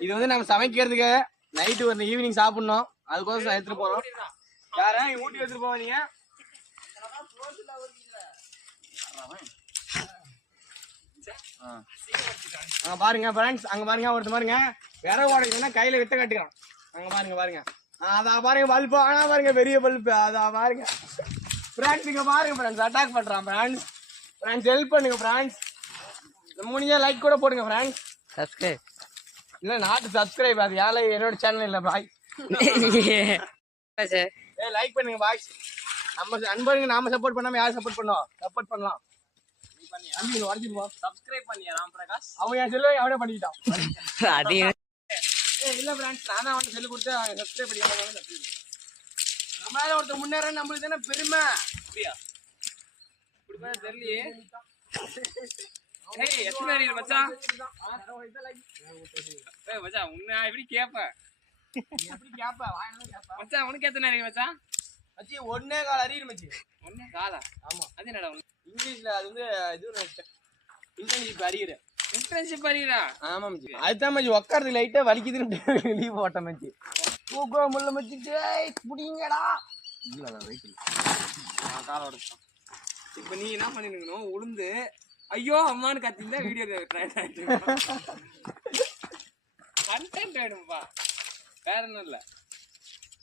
இது வந்து நம்ம சமைக்கிறதுக்கு நைட்டு ஒரு ஈவினிங் சாப்பிடணும். அதுக்கோசம் எடுத்துட்டு போறோம். யார? ஊட்டி எடுத்துட்டு போவீங்க அங்க பாருங்க ஃப்ரெண்ட்ஸ் அங்க பாருங்க ஒருத்தர் பாருங்க. விறகு உடைக்குதுன்னா கையில வித்த கட்டுக்கிறான். அங்க பாருங்க பாருங்க. அதா பாருங்க பல்பு. ஆனா பாருங்க பெரிய பல்பு. அதா பாருங்க. ஃப்ரெண்ட்ஸ் இங்க பாருங்க ஃப்ரெண்ட்ஸ் அட்டாக் பண்றான் ஃப்ரெண்ட்ஸ் ஃப்ரெண்ட்ஸ் ஹெல்ப் பண்ணுங்க ஃப்ரெண்ட்ஸ் முடிஞ்ச லைக் கூட போடுங்க ஃப்ரெண்ட்ஸ் சப்ஸ்கிரைப் இல்ல நாட்டு சப்ஸ்கிரைப் அது யால என்னோட சேனல் இல்ல பாய் சார் ஏ லைக் பண்ணுங்க பாய் நம்ம அன்பருக்கு நாம சப்போர்ட் பண்ணாம யார் சப்போர்ட் பண்ணுவோம் சப்போர்ட் பண்ணலாம். சப்ஸ்கிரைப் பண்ணியா ராம் பிரகாஷ் அவன் என் செல்வம் அவனே பண்ணிட்டான் அதையும் ஏ இல்ல ஃப்ரெண்ட்ஸ் நான் அவனுக்கு சொல்லி கொடுத்து அவன் சப்ஸ்கிரைப் பண்ணிக்கலாம் நம்மளால ஒருத்தர் முன்னேற நம்மளுக்கு தானே பெருமை. அப்படியா? இப்படி தெரியலையே. ஏய் எத்தனை அடி மச்சான்? ஏய் மச்சான் உன்னை எப்படி கேப்பேன்? எப்படி கேப்ப? மச்சான் உனக்கு எத்தனை அடி மச்சான்? மச்சி ஒன்னே கால் அறியிரு மச்சி. ஒண்ணே காலா? ஆமா. அது என்னடா இங்கிலீஷ்ல அது வந்து இது இன்டர்ன்ஷிப் அறியிரு இன்டர்ன்ஷிப் அறியடா ஆமா மச்சி. அதுதான் மச்சி உட்கார்றது லைட்டா வலிக்குதுன்னு லீவ் போட்டேன் மச்சி. தூக்கம் முள்ள மச்சி. டேய் புடிங்கடா. இல்ல நான் வெயிட் கால உடைச்சான் இப்போ நீ என்ன பண்ணிருக்கணும் உளுந்து ஐயோ அம்மான்னு கத்திருந்தா வீடியோ கண்டென்ட் வேணும்பா. வேற ஒன்றும் இல்லை.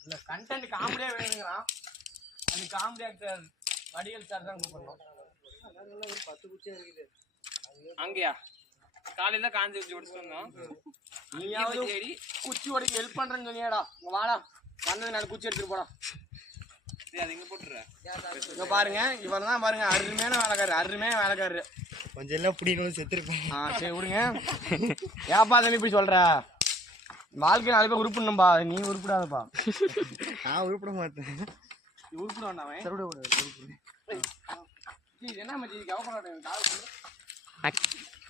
இல்ல கண்டென்ட் காமெடியா வேணுங்கிறான். அது காமெடி ஆக்டர் வடிவேல் சார் தான் கூப்பிடணும். அங்கேயா? காலையில காஞ்சி வச்சு முடிச்சுட்டு வந்தோம். நீயாவது தேடி. குச்சி உடைக்க ஹெல்ப் பண்றேன்னு சொன்னியாடா. இங்க வாடா. வந்தது நான் குச்சி எடுத்துட்டு போடா. சரி அது எங்க போட்டுற இங்க பாருங்க இவன் தான் பாருங்க அருமையான வேலைக்காரரு அருமையான வேலைக்காரரு. கொஞ்சம் எல்லாம் பிடிக்கணும் செத்துருப்பேன். ஆ சரி விடுங்க. ஏப்பா தம்பி இப்படி சொல்ற? வாழ்க்கை நாலு பேர் உருப்பிடணும்பா. நீ உருப்பிடாதப்பா. நான் உருப்பிட மாட்டேன். நீ உருப்பிட வேண்டாம். சருட விட இது என்ன மச்சி.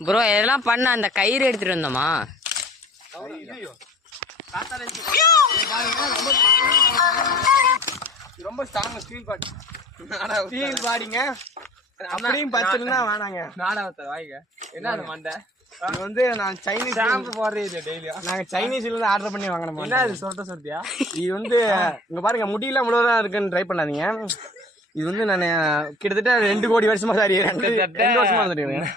ப்ரோ இதெல்லாம் பண்ண அந்த கயிறு எடுத்துட்டு வந்தோமா? ரொம்ப ஸ்ட்ராங் ஸ்டீல் பாடி ஸ்டீல் பாடிங்க. அப்படியும் பத்துனா வேணாங்க. நாடகத்தை வாய்ங்க என்ன அது மண்டை இது வந்து நான் சைனீஸ் ஷாம்பு போடுறது டெய்லியும் நாங்க சைனீஸ்ல இருந்து ஆர்டர் பண்ணி வாங்கினோம் என்ன அது சொல்லிட்ட சொல்லியா இது வந்து இங்க பாருங்க முடியெல்லாம் இவ்வளவுதான் இருக்குன்னு ட்ரை பண்ணாதீங்க. இது வந்து நான் கிட்டத்தட்ட ரெண்டு கோடி வருஷமா சாரி ரெண்டு ரெண்டு வருஷமா தெரியும்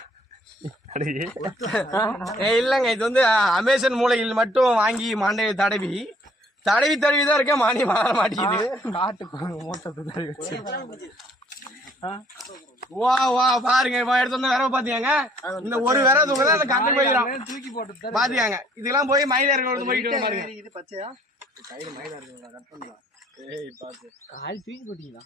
இல்லங்க இது வந்து அமேசான் மூலையில் மட்டும் வாங்கி மாண்டையை தடவி தடவி தடவி தான் இருக்கேன். மானி மாற மாட்டேங்குது. காட்டு மூட்டத்தை தடவி? வா வா பாருங்க இப்ப எடுத்து வந்து விரவ பாத்தியாங்க? இந்த ஒரு விரவ தூக்க தான் அந்த கரண்ட் போயிடும். தூக்கி போட்டு பாத்தியாங்க இதெல்லாம் போய் மயிலாக கொடுத்து போயிட்டு பாருங்க. இது பச்சையா காய் தூக்கி போட்டீங்களா?